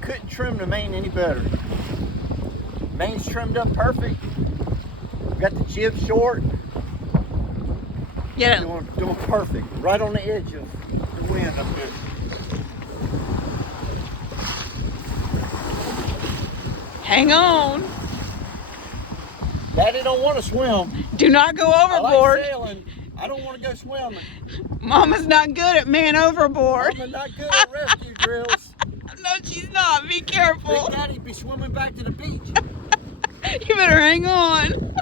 Couldn't trim the mane any better. Mane's trimmed up perfect. Got the jib short. Yeah. Doing perfect. Right on the edge of the wind up here. Hang on. Daddy don't want to swim. Do not go I overboard. like sailing. I don't want to go swimming. Mama's not good at man overboard. I'm not good at rescue drills. No, she's not. Be careful. Big Daddy be swimming back to the beach. You better hang on.